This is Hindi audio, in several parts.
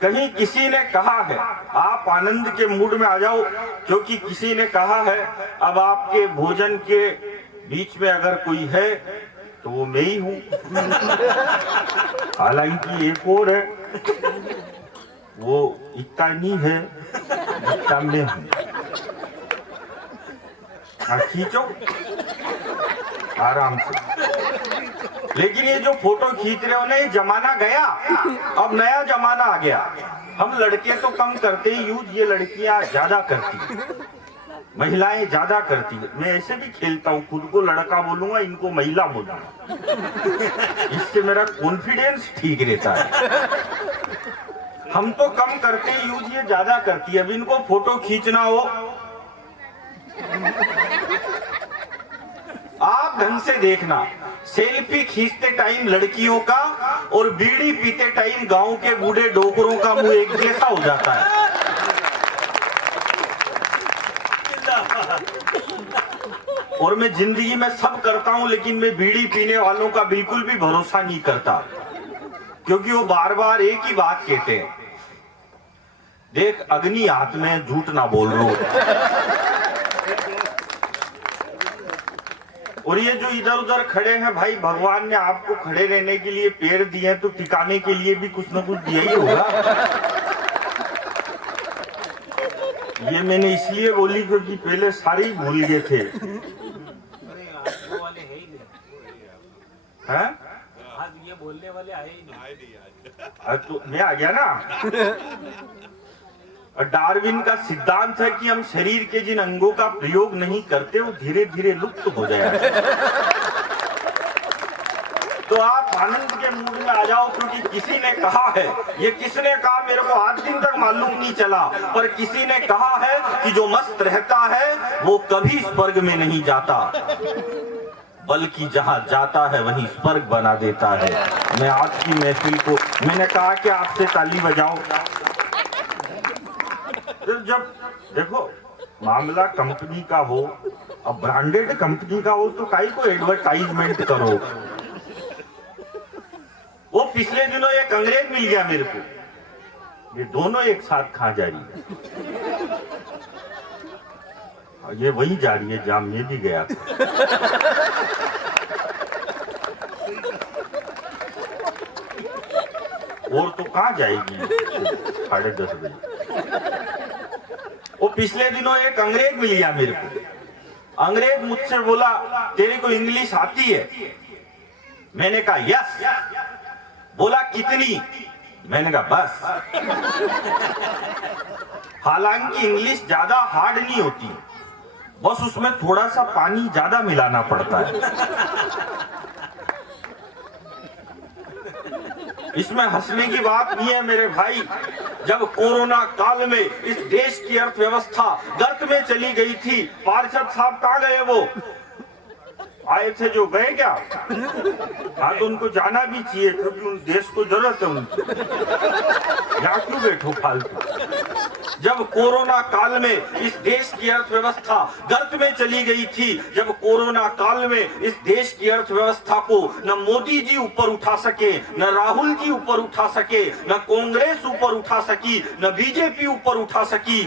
कहीं किसी ने कहा है, आप आनंद के मूड में आ जाओ, क्योंकि किसी ने कहा है अब आपके भोजन के बीच में अगर कोई है तो वो मैं ही हूं। हालांकि एक और है, वो इतना नहीं है जितना मैं हूं। खींचो आराम से। लेकिन ये जो फोटो खींच रहे हो ना, ये जमाना गया, अब नया जमाना आ गया। हम लड़के तो कम करते ही यूज, ये लड़कियां ज्यादा करती, महिलाएं ज्यादा करती। मैं ऐसे भी खेलता हूँ, खुद को लड़का बोलूंगा, इनको महिला बोलूंगा, इससे मेरा कॉन्फिडेंस ठीक रहता है। हम तो कम करते ही यूज, ये ज्यादा करती है। अब इनको फोटो खींचना हो, आप ढंग से देखना, सेल्फी खींचते टाइम लड़कियों का और बीड़ी पीते टाइम गांव के बूढ़े डोकरों का मुंह एक जैसा हो जाता है। और मैं जिंदगी में सब करता हूं, लेकिन मैं बीड़ी पीने वालों का बिल्कुल भी भरोसा नहीं करता, क्योंकि वो बार बार एक ही बात कहते हैं, देख अग्नि हाथ में, झूठ ना बोल रहा हूं। और ये जो इधर उधर खड़े हैं भाई, भगवान ने आपको खड़े रहने के लिए पैर दिए हैं, तो टिकाने के लिए भी कुछ न कुछ दिया ही होगा। ये मैंने इसलिए बोली क्योंकि पहले सारे ही भूल गए थे। हैं? ये बोलने वाले आए ही नहीं। तो मैं आ गया ना। डार्विन का सिद्धांत है कि हम शरीर के जिन अंगों का प्रयोग नहीं करते वो धीरे धीरे लुप्त हो जाए। तो आप आनंद के मूड में आ जाओ, क्योंकि किसी ने कहा है, ये किसने कहा मेरे को आज दिन तक मालूम नहीं चला, पर किसी ने कहा है कि जो मस्त रहता है वो कभी स्वर्ग में नहीं जाता, बल्कि जहां जाता है वहीं स्वर्ग बना देता है। मैं आज की महफिल को, मैंने कहा कि आपसे ताली बजाओ। जब देखो मामला कंपनी का हो, अब ब्रांडेड कंपनी का हो, तो काई को एडवर्टाइजमेंट करो। वो पिछले दिनों एक अंग्रेज मिल गया मेरे को, ये दोनों एक साथ कहाँ जा रही है? ये वही जा रही है जहां मैं भी गया था। और तो कहाँ जाएगी 10:30 बजे? वो पिछले दिनों एक अंग्रेज मिल गया मेरे को। अंग्रेज मुझसे बोला तेरे को इंग्लिश आती है? मैंने कहा यस। बोला कितनी? मैंने कहा बस। हालांकि इंग्लिश ज्यादा हार्ड नहीं होती, बस उसमें थोड़ा सा पानी ज्यादा मिलाना पड़ता है। इसमें हंसने की बात नहीं है मेरे भाई। जब कोरोना काल में इस देश की अर्थव्यवस्था गर्त में चली गई थी, पार्षद साहब कहाँ गए? वो आए थे जो गए क्या? हाँ, तो उनको जाना भी चाहिए, क्योंकि उन देश को जरूरत है उनकी। यहाँ क्यों बैठो फालतू? जब कोरोना काल में इस देश की अर्थव्यवस्था गर्त में चली गई थी, जब कोरोना काल में इस देश की अर्थव्यवस्था को न मोदी जी ऊपर उठा सके, न राहुल जी ऊपर उठा सके, न कांग्रेस ऊपर उठा सकी, न बीजेपी ऊपर उठा सकी,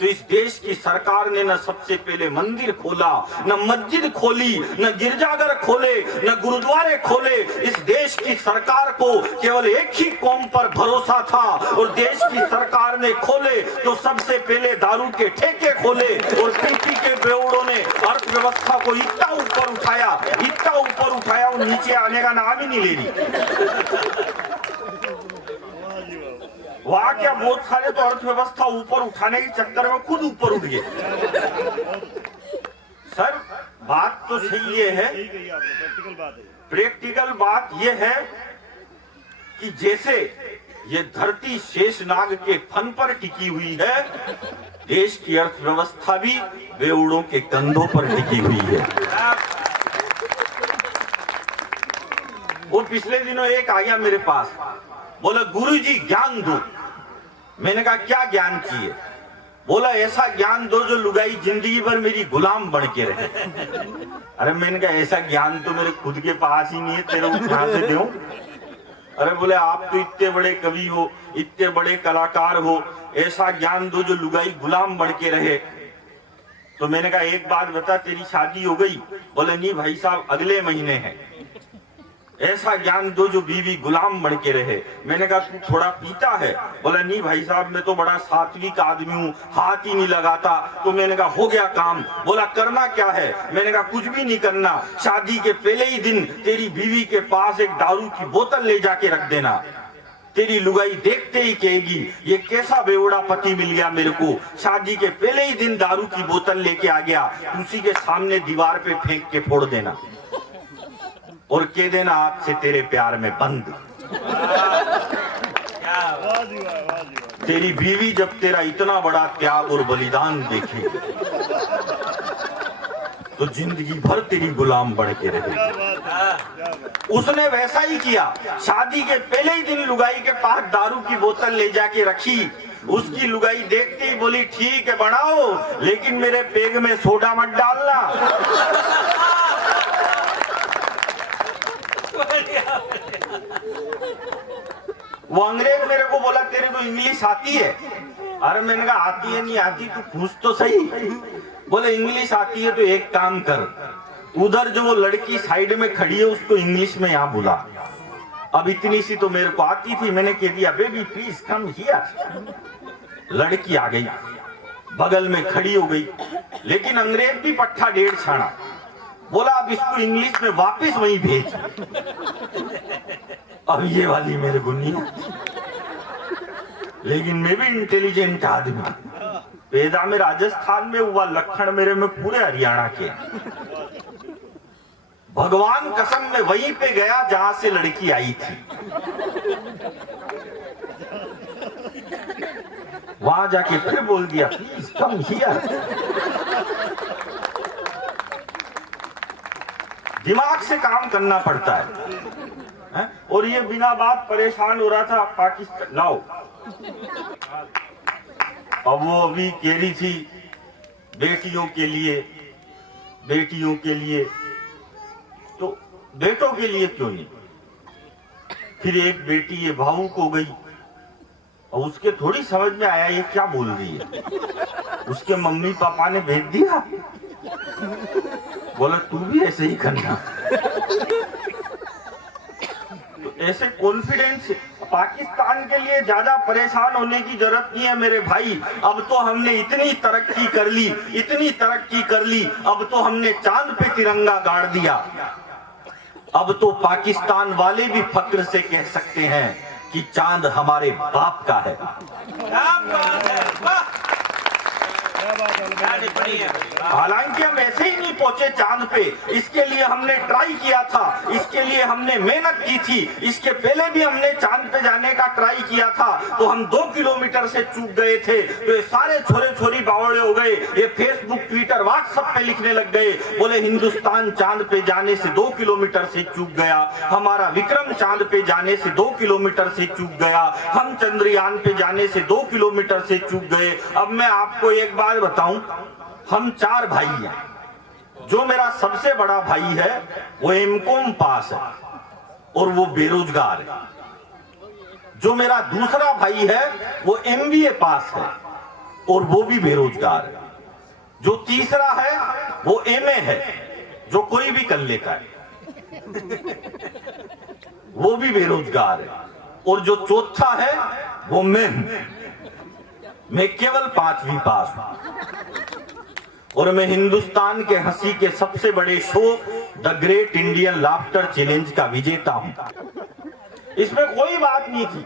तो इस देश की सरकार ने न सबसे पहले मंदिर खोला, न मस्जिद खोली, न गिरजाघर खोले, न गुरुद्वारे खोले। इस देश की सरकार को केवल एक ही कौम पर भरोसा था, और देश की सरकार ने खोले तो सबसे पहले दारू के ठेके खोले, और पीपी के बेवड़ों ने अर्थव्यवस्था को इतना ऊपर उठाया, इतना ऊपर उठाया, वो नीचे आने का नाम ही नहीं ले रही। वहां क्या बहुत सारे तो अर्थव्यवस्था ऊपर उठाने के चक्कर में खुद ऊपर उठ गए। सर बात तो सही ये है, प्रैक्टिकल बात ये है कि जैसे ये धरती शेषनाग के फन पर टिकी हुई है, देश की अर्थव्यवस्था भी बेवड़ों के कंधों पर टिकी हुई है। वो पिछले दिनों एक आ गया मेरे पास, बोला गुरुजी ज्ञान दो। मैंने कहा क्या ज्ञान चाहिए? बोला ऐसा ज्ञान दो जो लुगाई जिंदगी भर मेरी गुलाम बन के रहे। अरे मैंने कहा ऐसा ज्ञान तो मेरे खुद के पास ही नहीं है, तेरे को कहां से दूं? अरे बोले आप तो इतने बड़े कवि हो, इतने बड़े कलाकार हो, ऐसा ज्ञान दो जो लुगाई गुलाम बन के रहे। तो मैंने कहा एक बात बता, तेरी शादी हो गई? बोले नहीं भाई साहब, अगले महीने है। ऐसा ज्ञान दो जो बीवी गुलाम बन के रहे। मैंने कहा तू थोड़ा पीता है? बोला नहीं भाई साहब, मैं तो बड़ा सात्विक आदमी हूँ, हाथ ही नहीं लगाता। तो मैंने कहा हो गया काम। बोला करना क्या है? मैंने कहा कुछ भी नहीं करना, शादी के पहले ही दिन तेरी बीवी के पास एक दारू की बोतल ले जाके रख देना। तेरी लुगाई देखते ही कहेगी ये कैसा बेवड़ा पति मिल गया मेरे को, शादी के पहले ही दिन दारू की बोतल लेके आ गया। उसी के सामने दीवार पे फेंक के फोड़ देना और कह देना आज से तेरे प्यार में बंद। तेरी बीवी जब तेरा इतना बड़ा त्याग और बलिदान देखे तो जिंदगी भर तेरी गुलाम बन के रहेगी। उसने वैसा ही किया। शादी के पहले ही दिन लुगाई के पास दारू की बोतल ले जाके रखी। उसकी लुगाई देखते ही बोली ठीक है बनाओ, लेकिन मेरे पेग में सोडा मत डालना। वो अंग्रेज मेरे को बोला तेरे को इंग्लिश आती है? अरे मैंने कहा आती है नहीं आती, तू पूछ तो सही। बोले इंग्लिश आती है तो एक काम कर, उधर जो वो लड़की साइड में खड़ी है उसको इंग्लिश में यहाँ बुला। अब इतनी सी तो मेरे को आती थी, मैंने कह दिया बेबी प्लीज कम हियर। लड़की आ गई, बगल में खड़ी हो गई, लेकिन अंग्रेज भी पट्टा डेढ़ छाना। बोला अब इसको इंग्लिश में वापस वहीं भेज। अब ये वाली मेरे को नहीं, लेकिन मैं भी इंटेलिजेंट आदमी, पैदा में राजस्थान में हुआ, लक्षण मेरे में पूरे हरियाणा के। भगवान कसम में वहीं पे गया जहां से लड़की आई थी। वहां जाके फिर बोल दिया प्लीज कम हियर। दिमाग से काम करना पड़ता है? और ये बिना बात परेशान हो रहा था पाकिस्तान लाओ। अब वो अभी कह रही थी बेटियों के लिए, बेटियों के लिए, तो बेटों के लिए क्यों नहीं? फिर एक बेटी ये भावुक हो गई और उसके थोड़ी समझ में आया ये क्या बोल रही है। उसके मम्मी पापा ने भेज दिया, बोला तू भी ऐसे ही करना। तो ऐसे कॉन्फिडेंस, पाकिस्तान के लिए ज्यादा परेशान होने की जरूरत नहीं है मेरे भाई। अब तो हमने इतनी तरक्की कर ली, इतनी तरक्की कर ली, अब तो हमने चांद पे तिरंगा गाड़ दिया। अब तो पाकिस्तान वाले भी फक्र से कह सकते हैं कि चांद हमारे बाप का है। हालांकि हम ऐसे ही नहीं पहुंचे चांद पे, इसके लिए हमने ट्राई किया था, इसके लिए हमने मेहनत की थी। इसके पहले भी हमने चांद पे जाने का ट्राई किया था, तो हम 2 किलोमीटर से चूक गए थे। तो ये सारे छोरे छोरी बावड़े हो गए, ये फेसबुक ट्विटर व्हाट्सएप पे लिखने लग गए, बोले हिंदुस्तान चांद पे जाने से 2 किलोमीटर से चूक गया, हमारा विक्रम चांद पे जाने से 2 किलोमीटर से चूक गया, हम चंद्रयान पे जाने से 2 किलोमीटर से चूक गए। अब मैं आपको एक बात बताऊं, हम 4 भाई हैं। जो मेरा सबसे बड़ा भाई है वो एमकॉम पास है और वो बेरोजगार है। जो मेरा दूसरा भाई है वो एमबीए पास है और वो भी बेरोजगार है। जो तीसरा है वो एमए है, जो कोई भी कर लेता है, वो भी बेरोजगार है। और जो चौथा है वो मैं केवल 5वीं पास हूं और मैं हिंदुस्तान के हंसी के सबसे बड़े show the great Indian laughter challenge का विजेता हूं। इसमें कोई बात नहीं थी,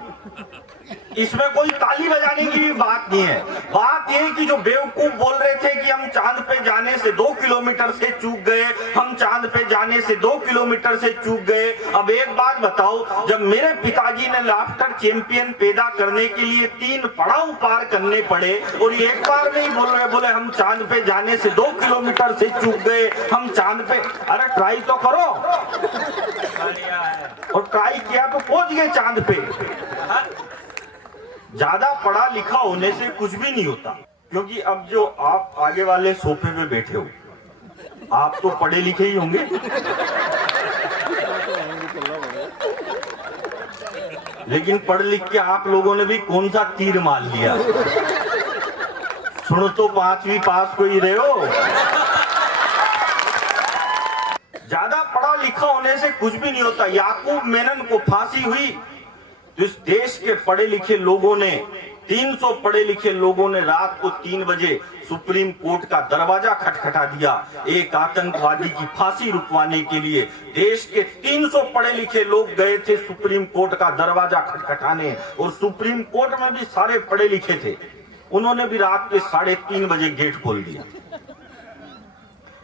इसमें कोई ताली बजाने की भी बात नहीं है। बात यह कि जो बेवकूफ बोल रहे थे कि हम चांद पे जाने से 2 किलोमीटर से चूक गए, हम चांद पे जाने से 2 किलोमीटर से चूक गए। अब एक बात बताओ, जब मेरे पिताजी ने लाफ्टर चैंपियन पैदा करने के लिए 3 पड़ाव पार करने पड़े और एक बार नहीं बोल रहे, बोले हम चांद पे जाने से 2 किलोमीटर से चूक गए, हम चांद पे। अरे ट्राई तो करो, और ट्राई किया तो पहुंच गए चांद पे। ज्यादा पढ़ा लिखा होने से कुछ भी नहीं होता, क्योंकि अब जो आप आगे वाले सोफे पे बैठे हो, आप तो पढ़े लिखे ही होंगे। लेकिन पढ़ लिख के आप लोगों ने भी कौन सा तीर मार लिया। सुन तो 5वीं पास को ही रहे हो। ज्यादा पढ़ा लिखा होने से कुछ भी नहीं होता। याकूब मेनन को फांसी हुई तो इस देश के पढ़े लिखे लोगों ने 300 पढ़े लिखे लोगों ने रात को 3 बजे सुप्रीम कोर्ट का दरवाजा खटखटा दिया एक आतंकवादी की फांसी रुकवाने के लिए। देश के 300 पढ़े लिखे लोग गए थे सुप्रीम कोर्ट का दरवाजा खटखटाने, और सुप्रीम कोर्ट में भी सारे पढ़े लिखे थे। उन्होंने भी रात के 3:30 बजे गेट खोल दिया।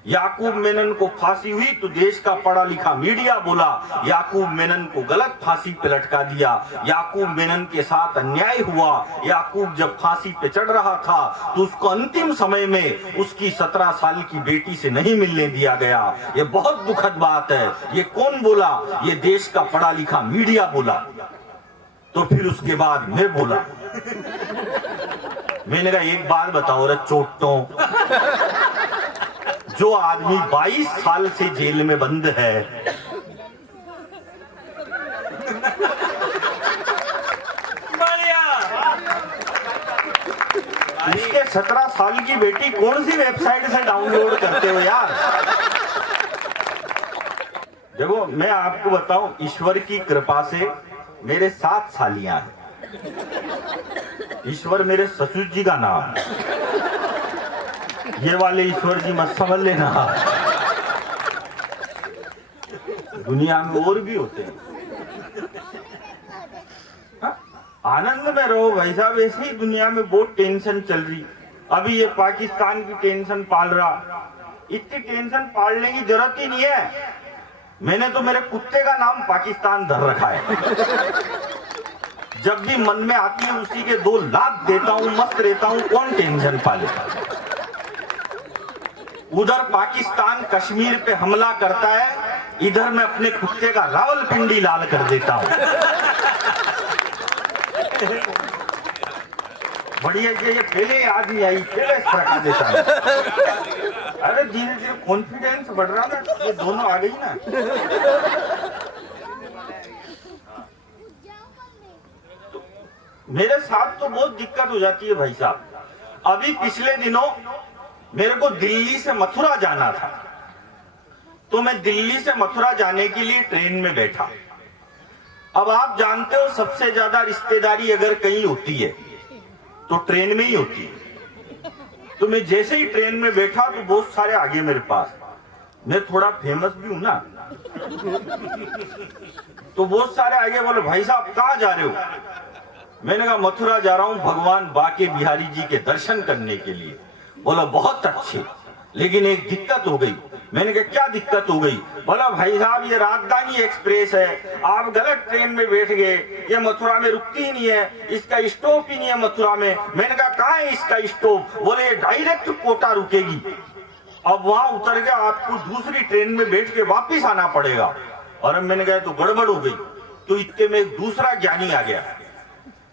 याकूब मेनन को फांसी हुई तो देश का पढ़ा लिखा मीडिया बोला याकूब मेनन को गलत फांसी पे लटका दिया, याकूब मेनन के साथ अन्याय हुआ। याकूब जब फांसी पे चढ़ रहा था तो उसको अंतिम समय में उसकी 17 साल की बेटी से नहीं मिलने दिया गया। ये बहुत दुखद बात है। ये कौन बोला? ये देश का पढ़ा लिखा मीडिया बोला। तो फिर उसके बाद मैं बोला, मैंने कहा एक बात बताओ रे चोटों, जो आदमी 22 साल से जेल में बंद है, उसके 17 साल की बेटी कौन सी वेबसाइट से डाउनलोड करते हो यार? देखो मैं आपको बताऊं, ईश्वर की कृपा से मेरे 7 सालियां हैं। ईश्वर मेरे ससुर जी का नाम है। ये वाले ईश्वर जी मत समझ लेना, दुनिया में और भी होते हैं। आनंद में रहो भाई साहब। ऐसे ही दुनिया में बहुत टेंशन चल रही। अभी ये पाकिस्तान की टेंशन पाल रहा। इतनी टेंशन पालने की जरूरत ही नहीं है। मैंने तो मेरे कुत्ते का नाम पाकिस्तान धर रखा है। जब भी मन में आती है उसी के 2 लाख देता हूं, मस्त रहता हूं। कौन टेंशन पाले? उधर पाकिस्तान कश्मीर पे हमला करता है, इधर मैं अपने कुत्ते का रावलपिंडी लाल कर देता हूं। बढ़िया ये पहले याद नहीं आई, पहले सरका देता है। अरे धीरे धीरे कॉन्फिडेंस बढ़ रहा ना, ये दोनों आ गई ना। मेरे साथ तो बहुत दिक्कत हो जाती है भाई साहब। अभी पिछले दिनों मेरे को दिल्ली से मथुरा जाना था, तो मैं दिल्ली से मथुरा जाने के लिए ट्रेन में बैठा। अब आप जानते हो सबसे ज्यादा रिश्तेदारी अगर कहीं होती है तो ट्रेन में ही होती है। तो मैं जैसे ही ट्रेन में बैठा तो बहुत सारे आगे मेरे पास, मैं थोड़ा फेमस भी हूं ना, तो बहुत सारे आगे बोले भाई साहब कहाँ जा रहे हो? मैंने कहा मथुरा जा रहा हूं भगवान बाके बिहारी जी के दर्शन करने के लिए। बोला बहुत अच्छे, लेकिन एक दिक्कत हो गई। मैंने कहा क्या दिक्कत हो गई? बोला भाई साहब ये राजधानी एक्सप्रेस है, आप गलत ट्रेन में बैठ गए, ये मथुरा में रुकती ही नहीं है, इसका स्टॉप ही नहीं है मथुरा में। मैंने कहा कहाँ है इसका स्टॉप? बोले डायरेक्ट कोटा रुकेगी, अब वहां उतर के आपको दूसरी ट्रेन में बैठ के वापिस आना पड़ेगा। और मैंने कहा तो गड़बड़ हो गई। तो इतने में एक दूसरा ज्ञानी आ गया।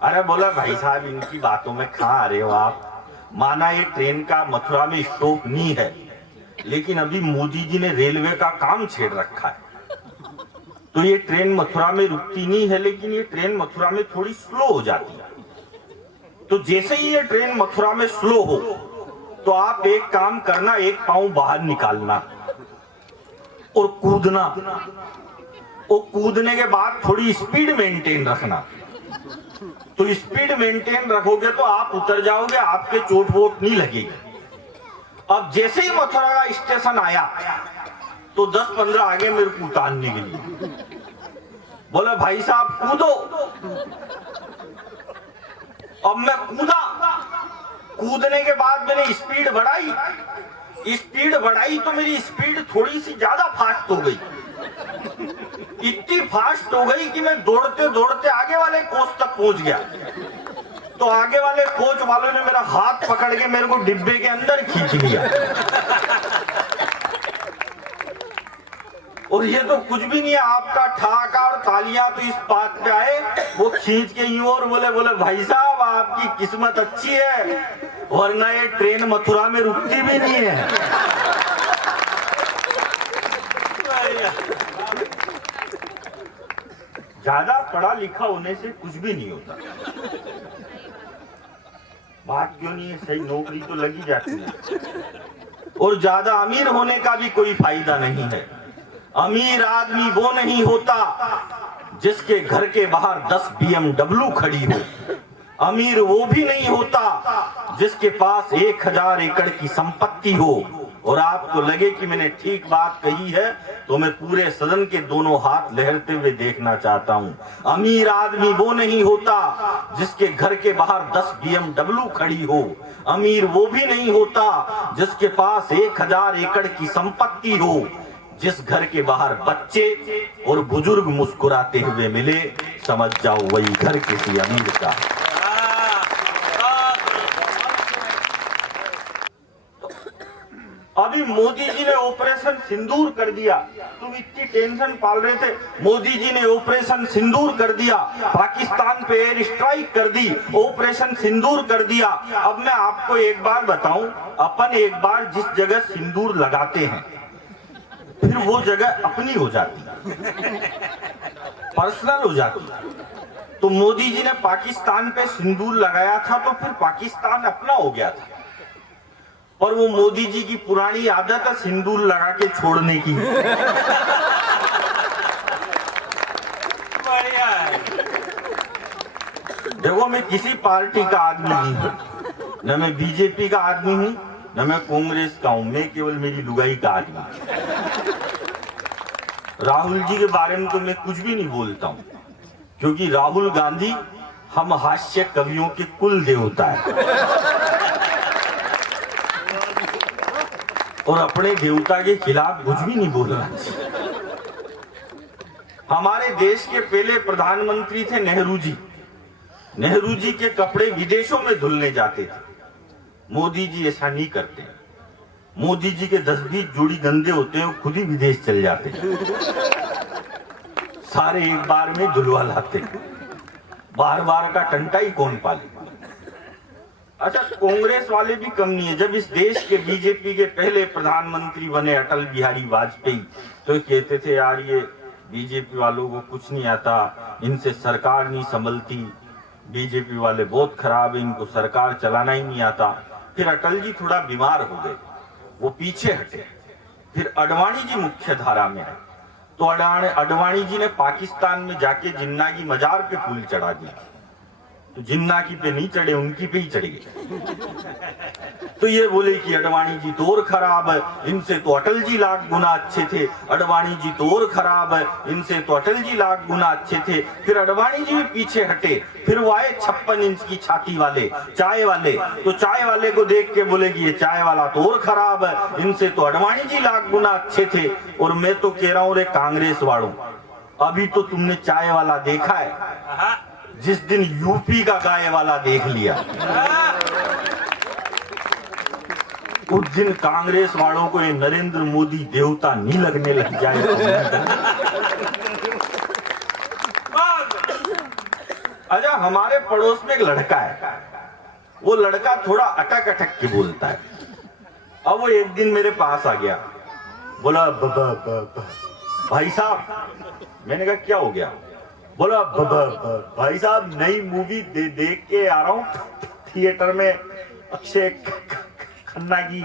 अरे बोला भाई साहब इनकी बातों में कहाँ आ रहे हो आप? माना ये ट्रेन का मथुरा में स्टॉप नहीं है, लेकिन अभी मोदी जी ने रेलवे का काम छेड़ रखा है, तो ये ट्रेन मथुरा में रुकती नहीं है, लेकिन ये ट्रेन मथुरा में थोड़ी स्लो हो जाती है। तो जैसे ही ये ट्रेन मथुरा में स्लो हो तो आप एक काम करना, एक पांव बाहर निकालना और कूदना, और कूदने के बाद थोड़ी स्पीड मेंटेन रखना। तो स्पीड मेंटेन रखोगे तो आप उतर जाओगे, आपके चोट वोट नहीं लगेगी। अब जैसे ही मथुरा का स्टेशन आया तो 10-15 आगे मेरे को उतारने के लिए बोले भाई साहब कूदो। अब मैं कूदा, कूदने के बाद मैंने स्पीड बढ़ाई तो मेरी स्पीड थोड़ी सी ज्यादा फास्ट हो गई। इतनी फास्ट हो गई कि मैं दौड़ते दौड़ते आगे वाले कोच तक पहुंच गया। तो आगे वाले कोच वालों ने मेरा हाथ पकड़ के मेरे को डिब्बे के अंदर खींच लिया। और ये तो कुछ भी नहीं है, आपका ठाका और तालियां तो इस बात पे आए, वो खींच के यूं और बोले भाई साहब आपकी किस्मत अच्छी है, वरना ये ट्रेन मथुरा में रुकती भी नहीं है। ज्यादा पढ़ा लिखा होने से कुछ भी नहीं होता। बात क्यों नहीं है, सही नौकरी तो लगी जाती है। और ज्यादा अमीर होने का भी कोई फायदा नहीं है। अमीर आदमी वो नहीं होता जिसके घर के बाहर 10 BMW खड़ी हो। अमीर वो भी नहीं होता जिसके पास 1000 एकड़ की संपत्ति हो। और आपको लगे कि मैंने ठीक बात कही है तो मैं पूरे सदन के दोनों हाथ लहरते हुए देखना चाहता हूं। अमीर आदमी वो नहीं होता जिसके घर के बाहर 10 BMW खड़ी हो। अमीर वो भी नहीं होता जिसके पास 1000 एकड़ की संपत्ति हो। जिस घर के बाहर बच्चे और बुजुर्ग मुस्कुराते हुए मिले, समझ जाओ वही घर किसी अमीर का। अभी मोदी जी ने ऑपरेशन सिंदूर कर दिया, तुम इतनी टेंशन पाल रहे थे। मोदी जी ने ऑपरेशन सिंदूर कर दिया, पाकिस्तान पे एयर स्ट्राइक कर दी, ऑपरेशन सिंदूर कर दिया। अब मैं आपको एक बार बताऊं, अपन एक बार जिस जगह सिंदूर लगाते हैं फिर वो जगह अपनी हो जाती, पर्सनल हो जाती। तो मोदी जी ने पाकिस्तान पे सिंदूर लगाया था तो फिर पाकिस्तान अपना हो गया था। और वो मोदी जी की पुरानी आदत है सिंदूर लगा के छोड़ने की। बढ़िया है। देखो मैं किसी पार्टी का आदमी नहीं हूं, न मैं बीजेपी का आदमी हूं, न मैं कांग्रेस का हूं, मैं केवल मेरी लुगाई का आदमी। राहुल जी के बारे में तो मैं कुछ भी नहीं बोलता हूं, क्योंकि राहुल गांधी हम हास्य कवियों के कुल देवता है और अपने देवता के खिलाफ कुछ भी नहीं बोलना चाहिए। हमारे देश के पहले प्रधानमंत्री थे नेहरू जी। नेहरू जी के कपड़े विदेशों में धुलने जाते थे, मोदी जी ऐसा नहीं करते। मोदी जी के 10-20 जोड़ी गंदे होते हैं, वो खुद ही विदेश चल जाते हैं, सारे एक बार में धुलवा लाते। बार बार का टंटा ही कौन पाले। अच्छा, कांग्रेस वाले भी कम नहीं है। जब इस देश के बीजेपी के पहले प्रधानमंत्री बने अटल बिहारी वाजपेयी, तो कहते थे यार ये बीजेपी वालों को कुछ नहीं आता, इनसे सरकार नहीं संभलती, बीजेपी वाले बहुत खराब है, इनको सरकार चलाना ही नहीं आता। फिर अटल जी थोड़ा बीमार हो गए, वो पीछे हटे। फिर अडवाणी जी मुख्य धारा में आए, तो अडवाणी जी ने पाकिस्तान में जाके जिन्ना की मजार पे फूल चढ़ा दिया। तो जिन्ना की पे नहीं चढ़े, उनकी पे ही चढ़ गए। तो ये बोले कि अडवाणी जी तो और खराब है, इनसे तो अटल जी लाख गुना अच्छे थे। अडवाणी जी तो और खराब है, इनसे तो अटल जी लाख गुना अच्छे थे। फिर अडवाणी जी भी पीछे हटे। फिर वो आए 56 इंच की छाती वाले, चाय वाले। तो चाय वाले को देख के बोले कि ये चाय वाला तो और खराब है, इनसे तो अडवाणी जी लाख गुना अच्छे थे। और मैं तो कह रहा हूं रे कांग्रेस वालों, अभी तो तुमने चाय वाला देखा है, जिस दिन यूपी का गाय वाला देख लिया उस दिन कांग्रेस वालों को ये नरेंद्र मोदी देवता नहीं लगने लग जाए। अच्छा, हमारे पड़ोस में एक लड़का है, वो लड़का थोड़ा अटक अटक के बोलता है। अब वो एक दिन मेरे पास आ गया, बोला भाई साहब। मैंने कहा क्या हो गया? बोला भाई साहब नई मूवी देख के आ रहा हूँ थिएटर में, अक्षय खन्ना की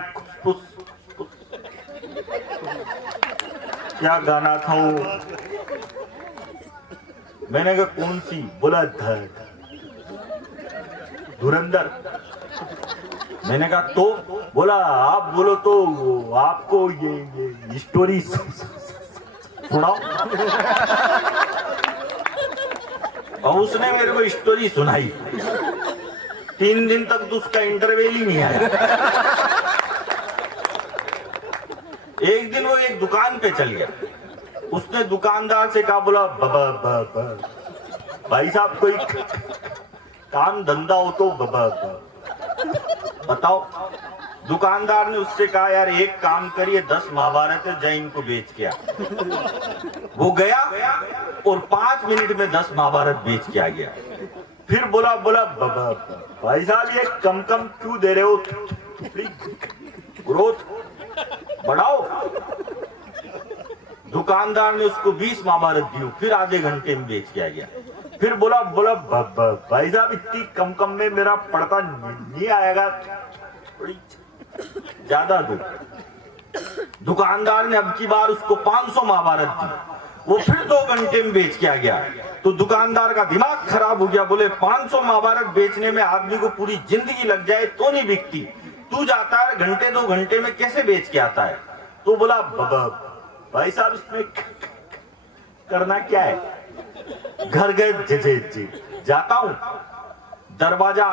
क्या गाना था वो? मैंने कहा कौन सी? बोला धुरंधर। मैंने कहा तो? बोला आप बोलो तो आपको ये स्टोरी सुनाओ। और उसने मेरे को स्टोरी सुनाई। 3 दिन तक तो उसका इंटरवल ही नहीं आया। एक दिन वो एक दुकान पे चल गया, उसने दुकानदार से कहा, बोला भाई साहब कोई काम धंधा हो तो बताओ। दुकानदार ने उससे कहा यार एक काम करिए, 10 महाभारत है, जय इनको बेच के आ। वो गया और 5 मिनट में 10 महाभारत बेच के आ गया। फिर बोला भाई साहब ये कम क्यों दे रहे हो, ग्रोथ बढ़ाओ। दुकानदार ने उसको 20 महाभारत दी, फिर आधे घंटे में बेच के आ गया। फिर बोला भाई साहब इतनी कम में मेरा पड़ता नहीं आएगा, थोड़ी ज्यादा दो। दुकानदार ने अब की बार उसको 500 महाभारत दी, वो फिर 2 घंटे में बेच के आ गया। तो दुकानदार का दिमाग खराब हो गया, बोले 500 महाभारत बेचने में आदमी को पूरी जिंदगी लग जाए तो नहीं बिकती, तू जाता है घंटे 2 घंटे में कैसे बेच के आता है? तो बोला भाई साहब इसमें करना क्या है, घर गए जी जाता हूं, दरवाजा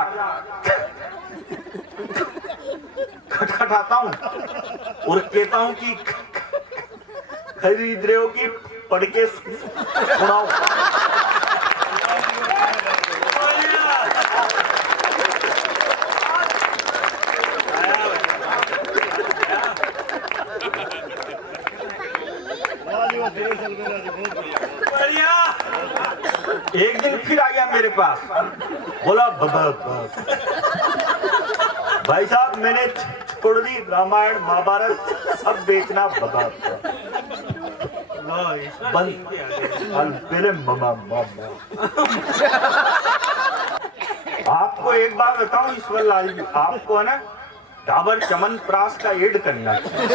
खटखटाता हूं और कहता हूं कि खरीद रहे हो कि पढ़ के सुनाओ। एक दिन फिर आ गया मेरे पास, बोला भाई साहब मैंने छोड़ दी रामायण महाभारत सब बेचना बंद। पहले आपको एक बात बताऊं ईश्वर लाल जी, आपको है ना डाबर च्यवनप्राश का एड करना चाहिए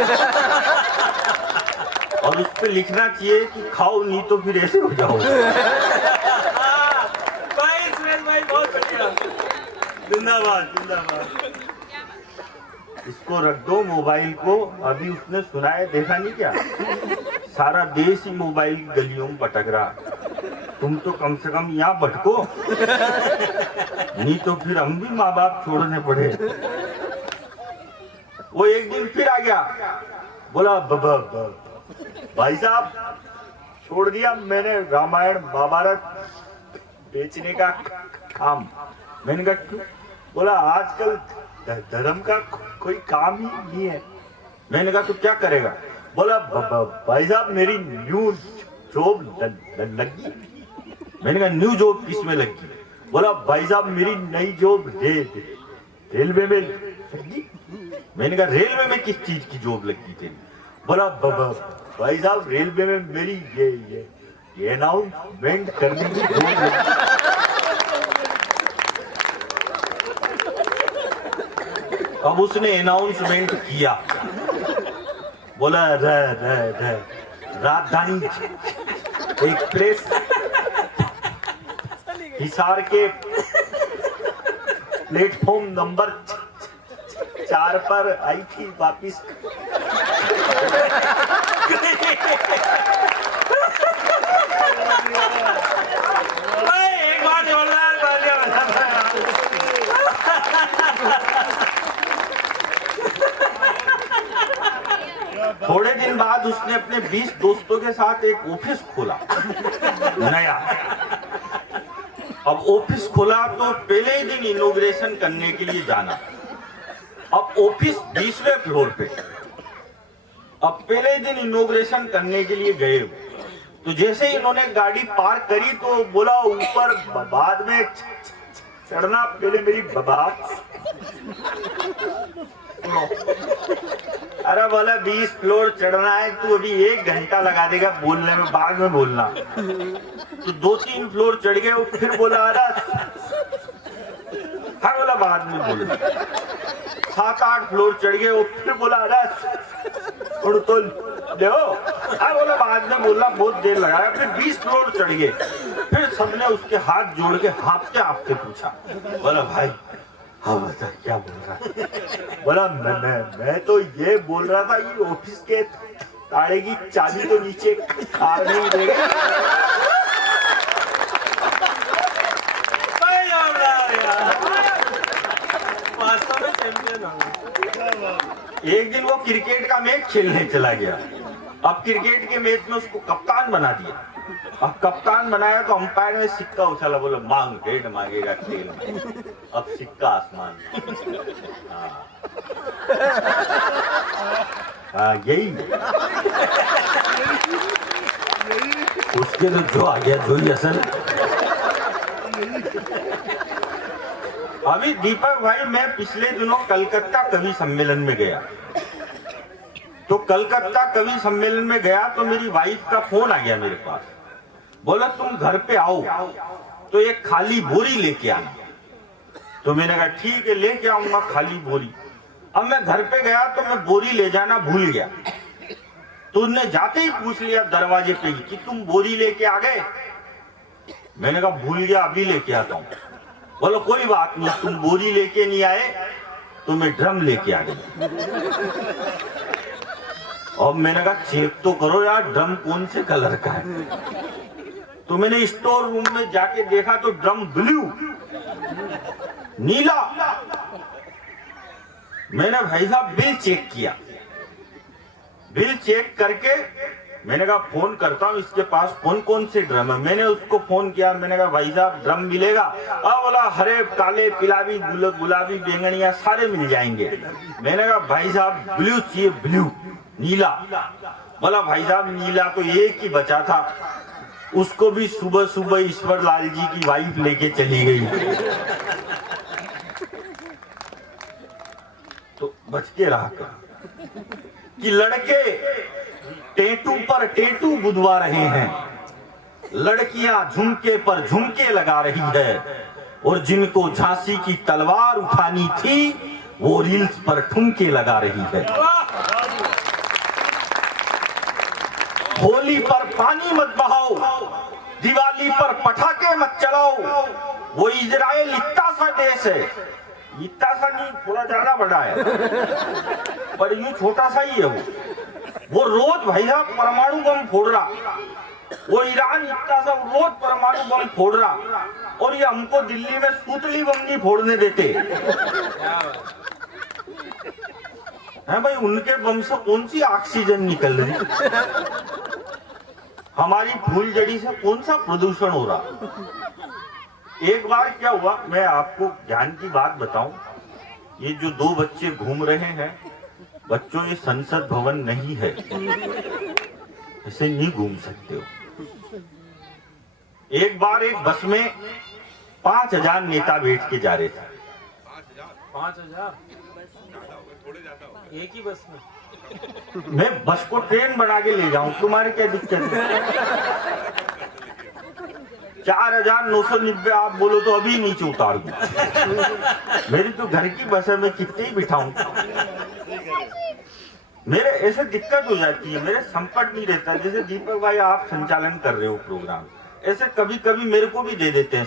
और उस पर लिखना चाहिए कि खाओ नहीं तो फिर ऐसे हो जाओ। भाई बहुत बढ़िया, जिंदाबाद जिंदाबाद। इसको रख दो मोबाइल को, अभी उसने सुना है देखा नहीं क्या, सारा देश ही मोबाइल की गलियों में भटक रहा, तुम तो कम से कम यहाँ भटको, नहीं तो फिर हम भी माँ बाप छोड़ने पड़े। वो एक दिन फिर आ गया, बोला भाई साहब छोड़ दिया मैंने रामायण महाभारत बेचने का काम। मैंने कहा क्यों? बोला आजकल धर्म का कोई काम ही नहीं है। मैंने कहा तो क्या करेगा? बोला भाई साहब मेरी न्यू जॉब लगी। मैंने कहा न्यू जॉब किसमें लगी? बोला भाई साहब मेरी नई जॉब रेलवे में लगी। मैंने कहा रेलवे में किस चीज की जॉब लगी थी? बोला भाई साहब रेलवे में मेरी ये अनाउंसमेंट करने की जॉब लगी। अब उसने अनाउंसमेंट किया, बोला राजधानी एक्सप्रेस हिसार के प्लेटफॉर्म नंबर 4 पर आई थी वापिस। एक बार थोड़े दिन बाद उसने अपने 20 दोस्तों के साथ एक ऑफिस खोला नया। अब ऑफिस खोला तो पहले ही दिन इनॉग्रेशन करने के लिए जाना। अब ऑफिस 20वें फ्लोर पे, अब पहले ही दिन इनॉग्रेशन करने के लिए गए, तो जैसे ही इन्होंने गाड़ी पार्क करी तो बोला ऊपर बाद में चढ़ना, पहले मेरी बात। अरे बोला 20 फ्लोर चढ़ना है, तू अभी 1 घंटा लगा देगा बोलने में, बाद में बोलना। तो 2-3 फ्लोर चढ़ गए, फिर बोला हर बोला बाद में बोलना। 7-8 फ्लोर चढ़ गए, फिर बोला थोड़ा तो देखो, बोला बाद में बोलना, बहुत देर लगाया। फिर 20 फ्लोर चढ़ गए, फिर सबने उसके हाथ जोड़ के हाँफते पूछा, बोला भाई हाँ बता क्या बोल रहा है? बोला मैं तो ये बोल रहा था ये ऑफिस के ताले की चाबी तो नीचे कार नहीं देगा। एक दिन वो क्रिकेट का मैच खेलने चला गया। अब क्रिकेट के मैच में उसको कप्तान बना दिया। अब कप्तान बनाया तो अंपायर ने सिक्का उछाला, बोला मांग, डेढ़ मांगेगा खेल में। अब सिक्का आसमान में। हाँ यही उसके तो जो आ गया जो ही असल। अभी दीपक भाई मैं पिछले दिनों कलकत्ता कवि सम्मेलन में गया। तो कलकत्ता कवि सम्मेलन में गया तो मेरी वाइफ का फोन आ गया मेरे पास, बोला तुम घर पे आओ तो एक खाली बोरी लेके आना। तो मैंने कहा ठीक है लेके आऊंगा खाली बोरी। अब मैं घर पे गया तो मैं बोरी ले जाना भूल गया। तो उसने जाते ही पूछ लिया दरवाजे पे ही कि तुम बोरी लेके आ गए। मैंने कहा भूल गया, अभी लेके आता हूँ। बोलो कोई बात नहीं, तुम बोरी लेके नहीं आए तो मैं ड्रम लेके आ गया। और मैंने कहा चेक तो करो यार ड्रम कौन से कलर का है। तो मैंने स्टोर रूम में जाके देखा तो ड्रम ब्लू, नीला। मैंने भाई साहब बिल चेक किया, बिल चेक करके मैंने कहा फोन करता हूँ इसके पास कौन कौन से ड्रम है। मैंने उसको फोन किया, मैंने कहा भाई साहब ड्रम मिलेगा? अब बोला हरे काले पिलावी गुलाबी बैंगनिया सारे मिल जाएंगे। मैंने कहा भाई साहब ब्लू चाहिए, ब्लू, नीला। बोला भाई साहब नीला तो एक ही बचा था, उसको भी सुबह सुबह ईश्वर लाल जी की वाइफ लेके चली गई। तो बच के रहा कर कि लड़के टेटू पर टेटू बुदवा रहे हैं, लड़कियां झुमके पर झुमके लगा रही है, और जिनको झांसी की तलवार उठानी थी वो रील्स पर ठुमके लगा रही है। होली पर पानी मत बहाओ, दिवाली पर पटाखे मत चलाओ। वो इजराइल इतना सा देश है, इतना सा नहीं थोड़ा ज्यादा बड़ा है, पर यूं छोटा सा ही है। वो रोज भाई साहब परमाणु बम फोड़ रहा, वो ईरान इतना सा रोज परमाणु बम फोड़ रहा, और ये हमको दिल्ली में सूतली बम नहीं फोड़ने देते हैं। भाई उनके बम से कौन सी ऑक्सीजन निकल रही, हमारी फूलझड़ी से कौन सा प्रदूषण हो रहा। एक बार क्या हुआ, मैं आपको ध्यान की बात बताऊं, ये जो दो बच्चे घूम रहे हैं, बच्चों ये संसद भवन नहीं है, ऐसे नहीं घूम सकते हो। एक बार एक बस में 5000 नेता बैठ के जा रहे थे। 5000 एक ही बस में? मैं बस को ट्रेन बना के ले जाऊं, तुम्हारी क्या दिक्कत है? 4990 आप बोलो तो अभी नीचे उतार दूं। मेरी तो घर की बस है, मैं कितने ही बिठाऊं। मेरे ऐसे दिक्कत हो जाती है, मेरे संकट नहीं रहता। जैसे दीपक भाई आप संचालन कर रहे हो प्रोग्राम, ऐसे कभी कभी मेरे को भी दे देते हैं।